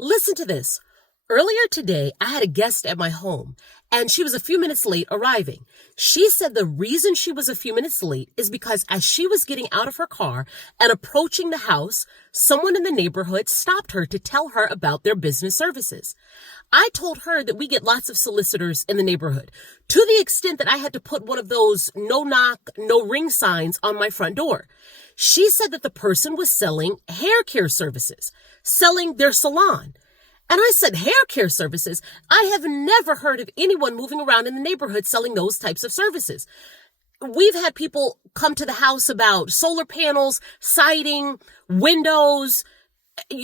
Listen to this. Earlier today, I had a guest at my home, and she was a few minutes late arriving. She said the reason she was a few minutes late is because as she was getting out of her car and approaching the house, someone in the neighborhood stopped her to tell her about their business services. I told her that we get lots of solicitors in the neighborhood, to the extent that I had to put one of those no knock, no ring signs on my front door. She said that the person was selling hair care services, selling their salon. And I said, hair care services? I have never heard of anyone moving around in the neighborhood selling those types of services. We've had people come to the house about solar panels, siding, windows.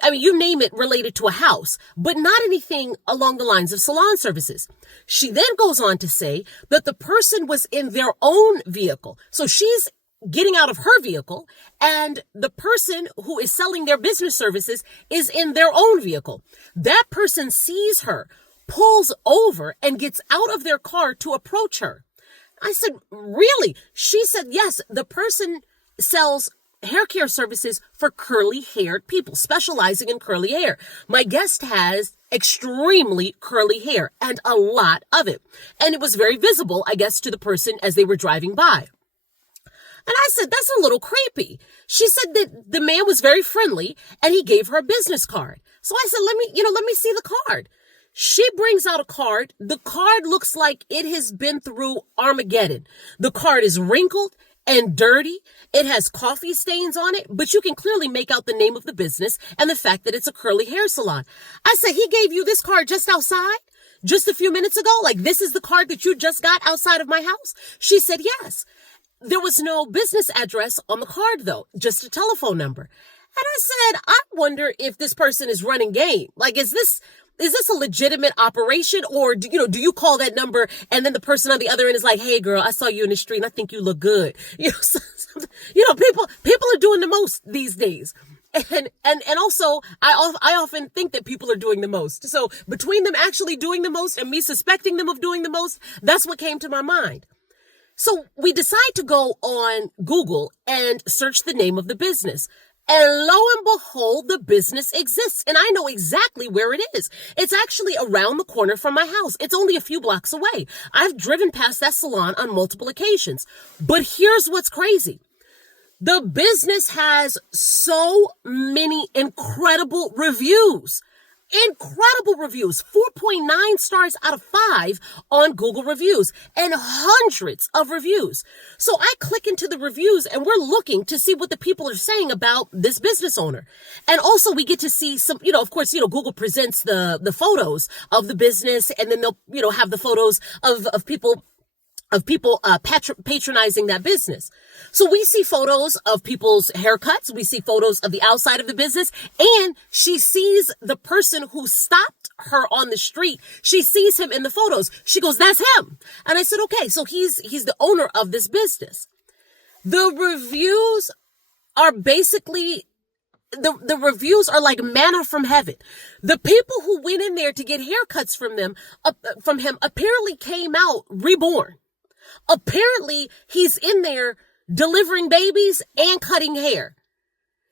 I mean, you name it related to a house, but not anything along the lines of salon services. She then goes on to say that the person was in their own vehicle. So she's getting out of her vehicle, and the person who is selling their business services is in their own vehicle. That person sees her, pulls over, and gets out of their car to approach her. I said, really? She said, yes, the person sells hair care services for curly-haired people, specializing in curly hair. My guest has extremely curly hair, and a lot of it. And it was very visible, I guess, to the person as they were driving by. And I said, that's a little creepy. She said that the man was very friendly and he gave her a business card. So I said, let me see the card. She brings out a card. The card looks like it has been through Armageddon. The card is wrinkled and dirty. It has coffee stains on it, but you can clearly make out the name of the business and the fact that it's a curly hair salon. I said, he gave you this card just outside? Just a few minutes ago? Like, this is the card that you just got outside of my house? She said, yes. There was no business address on the card, though, just a telephone number. And I said, I wonder if this person is running game. Like, is this a legitimate operation, or do you call that number and then the person on the other end is like, hey girl, I saw you in the street and I think you look good. People are doing the most these days. And also I often think that people are doing the most. So between them actually doing the most and me suspecting them of doing the most, that's what came to my mind. So we decide to go on Google and search the name of the business. And lo and behold, the business exists. And I know exactly where it is. It's actually around the corner from my house. It's only a few blocks away. I've driven past that salon on multiple occasions. But here's what's crazy. The business has so many incredible reviews. Incredible reviews, 4.9 stars out of 5 on Google reviews and hundreds of reviews. So I click into the reviews and we're looking to see what the people are saying about this business owner. And also we get to see some, of course, Google presents the photos of the business, and then they'll, have the photos of people patronizing that business. So we see photos of people's haircuts. We see photos of the outside of the business, and she sees the person who stopped her on the street. She sees him in the photos. She goes, that's him. And I said, okay, so he's the owner of this business. The reviews are basically the reviews are like manna from heaven. The people who went in there to get haircuts from him apparently came out reborn. Apparently, he's in there delivering babies and cutting hair.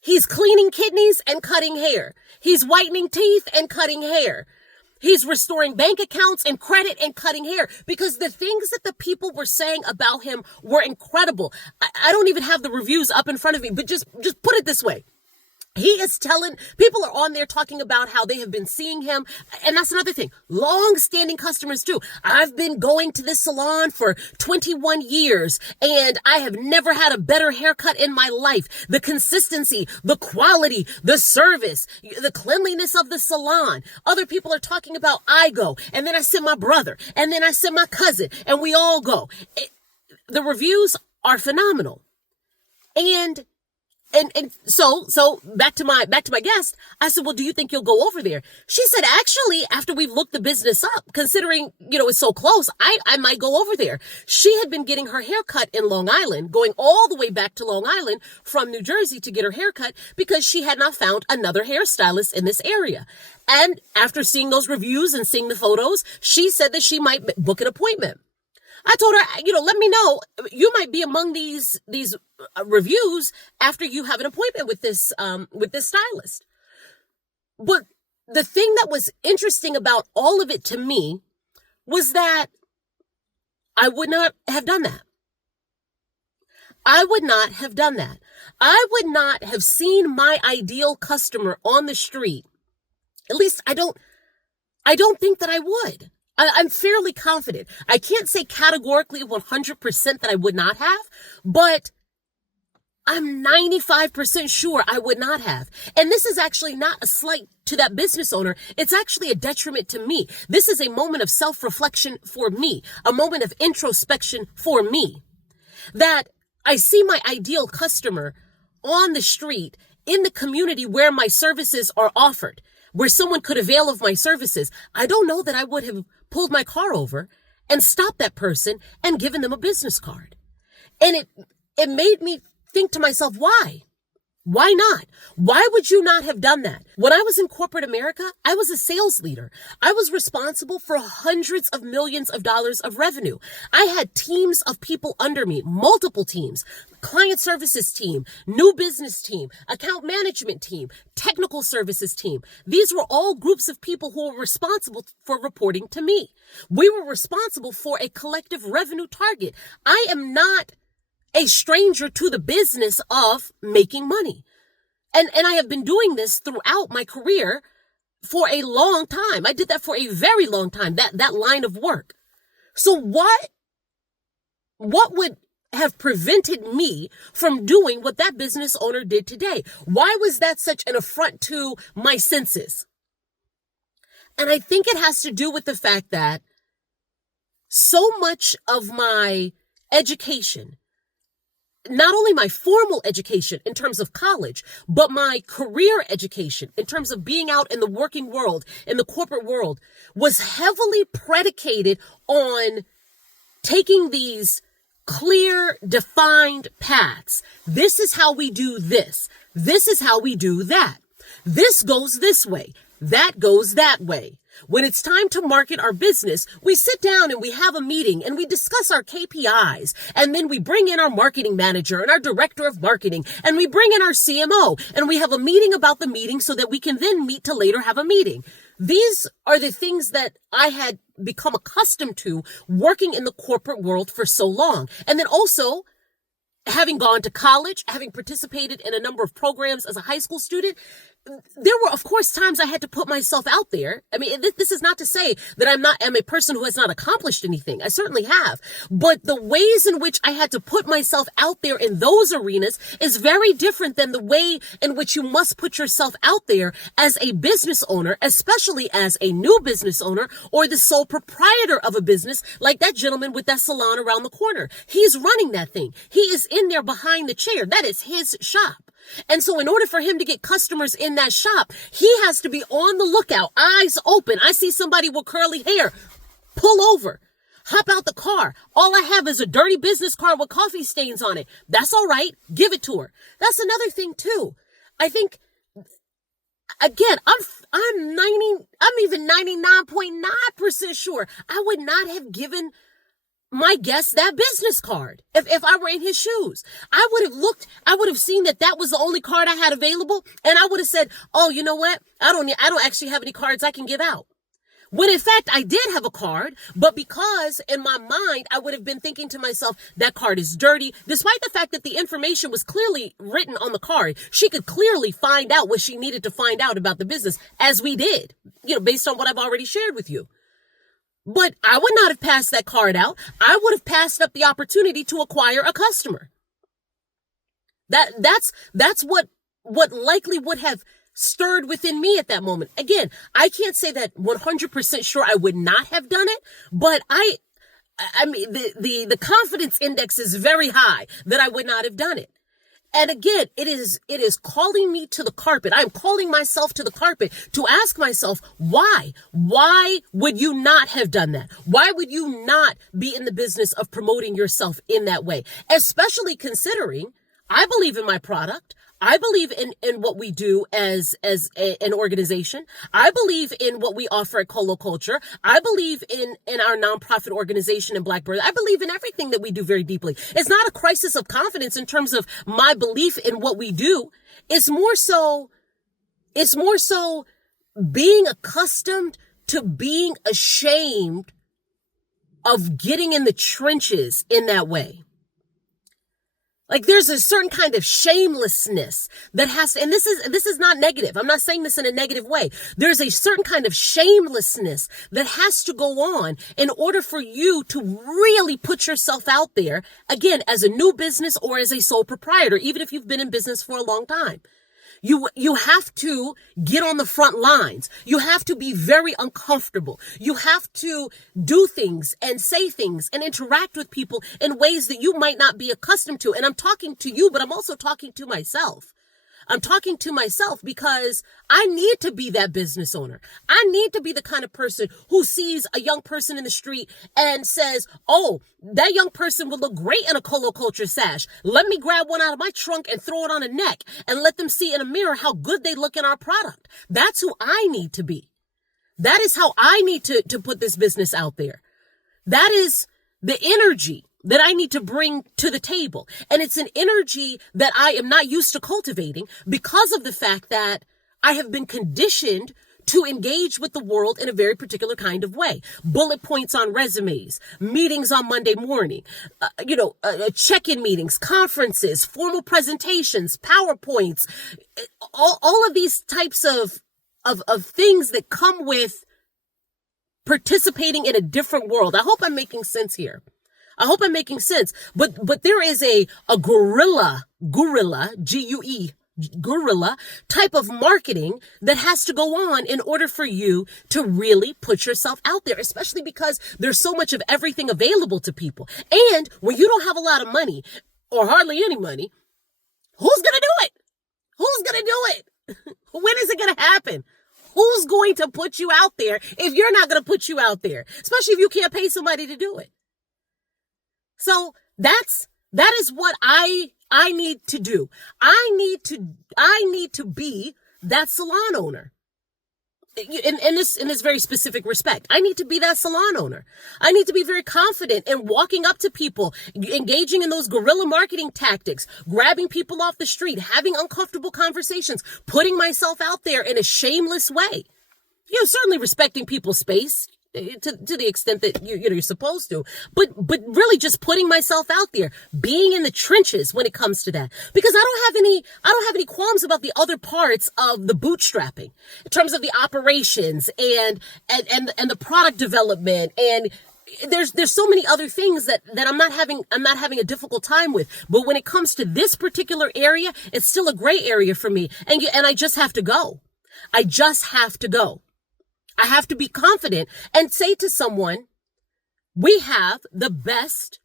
He's cleaning kidneys and cutting hair. He's whitening teeth and cutting hair. He's restoring bank accounts and credit and cutting hair, because the things that the people were saying about him were incredible. I don't even have the reviews up in front of me, but just put it this way. He is telling, people are on there talking about how they have been seeing him. And that's another thing. Long-standing customers too. I've been going to this salon for 21 years and I have never had a better haircut in my life. The consistency, the quality, the service, the cleanliness of the salon. Other people are talking about I go, and then I send my brother, and then I send my cousin, and we all go. The reviews are phenomenal. And so back to my guest, I said, well, do you think you'll go over there? She said, actually, after we've looked the business up, considering, it's so close, I might go over there. She had been getting her hair cut in Long Island, going all the way back to Long Island from New Jersey to get her hair cut because she had not found another hairstylist in this area. And after seeing those reviews and seeing the photos, she said that she might book an appointment. I told her, let me know. You might be among these reviews after you have an appointment with this stylist. But the thing that was interesting about all of it to me was that I would not have done that. I would not have done that. I would not have seen my ideal customer on the street. At least I don't think that I would. I'm fairly confident. I can't say categorically 100% that I would not have, but I'm 95% sure I would not have. And this is actually not a slight to that business owner. It's actually a detriment to me. This is a moment of self-reflection for me, a moment of introspection for me, that I see my ideal customer on the street in the community where my services are offered, where someone could avail of my services. I don't know that I would have pulled my car over and stopped that person and given them a business card. And it made me think to myself, why? Why not? Why would you not have done that? When I was in corporate America, I was a sales leader. I was responsible for hundreds of millions of dollars of revenue. I had teams of people under me, multiple teams, client services team, new business team, account management team, technical services team. These were all groups of people who were responsible for reporting to me. We were responsible for a collective revenue target. I am not a stranger to the business of making money. And I have been doing this throughout my career for a long time. I did that for a very long time, that line of work. So what would have prevented me from doing what that business owner did today? Why was that such an affront to my senses? And I think it has to do with the fact that so much of my education, not only my formal education in terms of college, but my career education in terms of being out in the working world, in the corporate world, was heavily predicated on taking these clear, defined paths. This is how we do this. This is how we do that. This goes this way. That goes that way. When it's time to market our business, we sit down and we have a meeting and we discuss our KPIs. And then we bring in our marketing manager and our director of marketing, and we bring in our CMO, and we have a meeting about the meeting so that we can then meet to later have a meeting. These are the things that I had become accustomed to working in the corporate world for so long. And then also, having gone to college, having participated in a number of programs as a high school student, there were, of course, times I had to put myself out there. I mean, this is not to say that I'm a person who has not accomplished anything. I certainly have. But the ways in which I had to put myself out there in those arenas is very different than the way in which you must put yourself out there as a business owner, especially as a new business owner or the sole proprietor of a business, like that gentleman with that salon around the corner. He's running that thing. He is in there behind the chair. That is his shop. And so in order for him to get customers in that shop, he has to be on the lookout, eyes open. I see somebody with curly hair, pull over, hop out the car. All I have is a dirty business card with coffee stains on it. That's all right. Give it to her. That's another thing too. I think, again, I'm even 99.9% sure I would not have given my guest that business card if I were in his shoes. I would have seen that was the only card I had available, and I would have said, oh, you know what? I don't actually have any cards I can give out. When in fact I did have a card, but because in my mind I would have been thinking to myself, that card is dirty, despite the fact that the information was clearly written on the card. She could clearly find out what she needed to find out about the business, as we did, based on what I've already shared with you. But I would not have passed that card out. I would have passed up the opportunity to acquire a customer. That's what likely would have stirred within me at that moment. Again, I can't say that 100% sure I would not have done it, but I mean, the confidence index is very high that I would not have done it. And again, it is calling me to the carpet. I'm calling myself to the carpet to ask myself, why? Why would you not have done that? Why would you not be in the business of promoting yourself in that way? Especially considering I believe in my product. I believe in what we do as an organization. I believe in what we offer at Colo Culture. I believe in our nonprofit organization in Blackbird. I believe in everything that we do very deeply. It's not a crisis of confidence in terms of my belief in what we do. It's more so being accustomed to being ashamed of getting in the trenches in that way. Like there's a certain kind of shamelessness that has to, and this is not negative. I'm not saying this in a negative way. There's a certain kind of shamelessness that has to go on in order for you to really put yourself out there, again, as a new business or as a sole proprietor, even if you've been in business for a long time. You have to get on the front lines. You have to be very uncomfortable. You have to do things and say things and interact with people in ways that you might not be accustomed to. And I'm talking to you, but I'm also talking to myself. I'm talking to myself because I need to be that business owner. I need to be the kind of person who sees a young person in the street and says, oh, that young person would look great in a Colo Culture sash. Let me grab one out of my trunk and throw it on a neck and let them see in a mirror how good they look in our product. That's who I need to be. That is how I need to put this business out there. That is the energy that I need to bring to the table. And it's an energy that I am not used to cultivating because of the fact that I have been conditioned to engage with the world in a very particular kind of way. Bullet points on resumes, meetings on Monday morning, check-in meetings, conferences, formal presentations, PowerPoints, all of these types of things that come with participating in a different world. I hope I'm making sense here. I hope I'm making sense. But there is a guerrilla, G-U-E, guerrilla type of marketing that has to go on in order for you to really put yourself out there, especially because there's so much of everything available to people. And when you don't have a lot of money or hardly any money, who's going to do it? Who's going to do it? When is it going to happen? Who's going to put you out there if you're not going to put you out there, especially if you can't pay somebody to do it? So that is what I need to do. I need to be that salon owner. In this very specific respect, I need to be that salon owner. I need to be very confident in walking up to people, engaging in those guerrilla marketing tactics, grabbing people off the street, having uncomfortable conversations, putting myself out there in a shameless way. Certainly respecting people's space to the extent that you're supposed to, but really just putting myself out there, being in the trenches when it comes to that, because I don't have any qualms about the other parts of the bootstrapping in terms of the operations and the product development, and there's so many other things that I'm not having a difficult time with. But when it comes to this particular area, it's still a gray area for me, and I just have to go. I just have to go. I have to be confident and say to someone, we have the best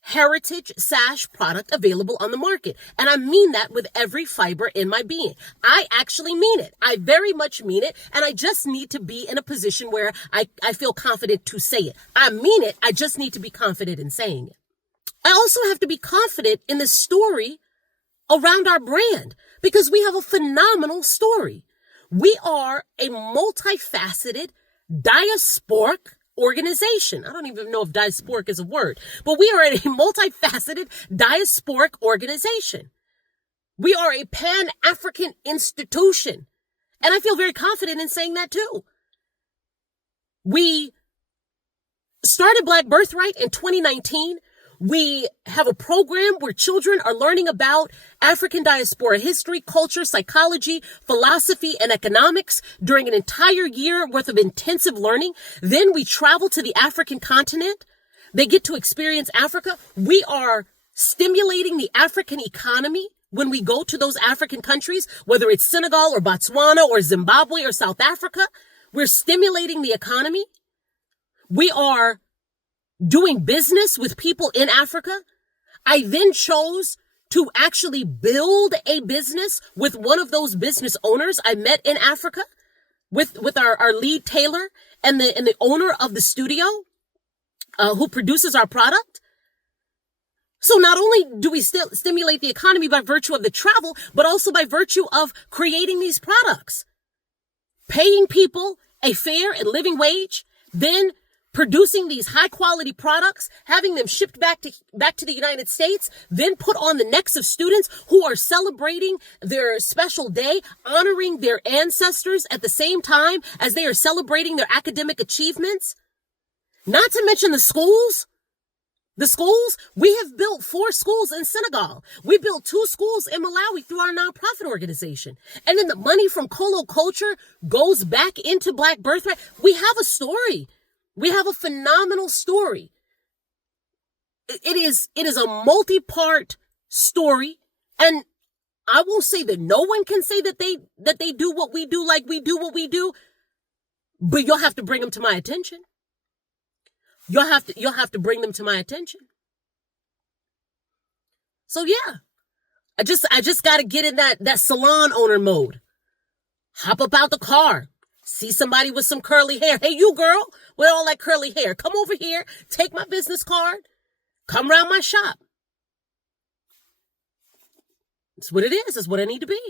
heritage sash product available on the market. And I mean that with every fiber in my being. I actually mean it. I very much mean it. And I just need to be in a position where I feel confident to say it. I mean it. I just need to be confident in saying it. I also have to be confident in the story around our brand, because we have a phenomenal story. We are a multifaceted diasporic organization. I don't even know if diasporic is a word, but we are a multifaceted diasporic organization. We are a Pan-African institution. And I feel very confident in saying that too. We started Black Birthright in 2019. We have a program where children are learning about African diaspora history, culture, psychology, philosophy, and economics during an entire year worth of intensive learning. Then we travel to the African continent. They get to experience Africa. We are stimulating the African economy when we go to those African countries, whether it's Senegal or Botswana or Zimbabwe or South Africa. We're stimulating the economy. We are doing business with people in Africa. I then chose to actually build a business with one of those business owners I met in Africa, with our lead tailor and the owner of the studio who produces our product. So not only do we still stimulate the economy by virtue of the travel, but also by virtue of creating these products, paying people a fair and living wage, then producing these high quality products, having them shipped back to the United States, then put on the necks of students who are celebrating their special day, honoring their ancestors at the same time as they are celebrating their academic achievements. Not to mention the schools. We have built 4 schools in Senegal. We built 2 schools in Malawi through our nonprofit organization. And then the money from Colo Culture goes back into Black Birthright. We have a story. We have a phenomenal story. It is a multi-part story. And I won't say that no one can say that they do what we do like we do what we do, but you'll have to bring them to my attention. You'll have to bring them to my attention. So yeah, I just got to get in that salon owner mode. Hop up out the car. See somebody with some curly hair. Hey, you girl with all that curly hair, come over here. Take my business card. Come around my shop. It's what it is. It's what I need to be.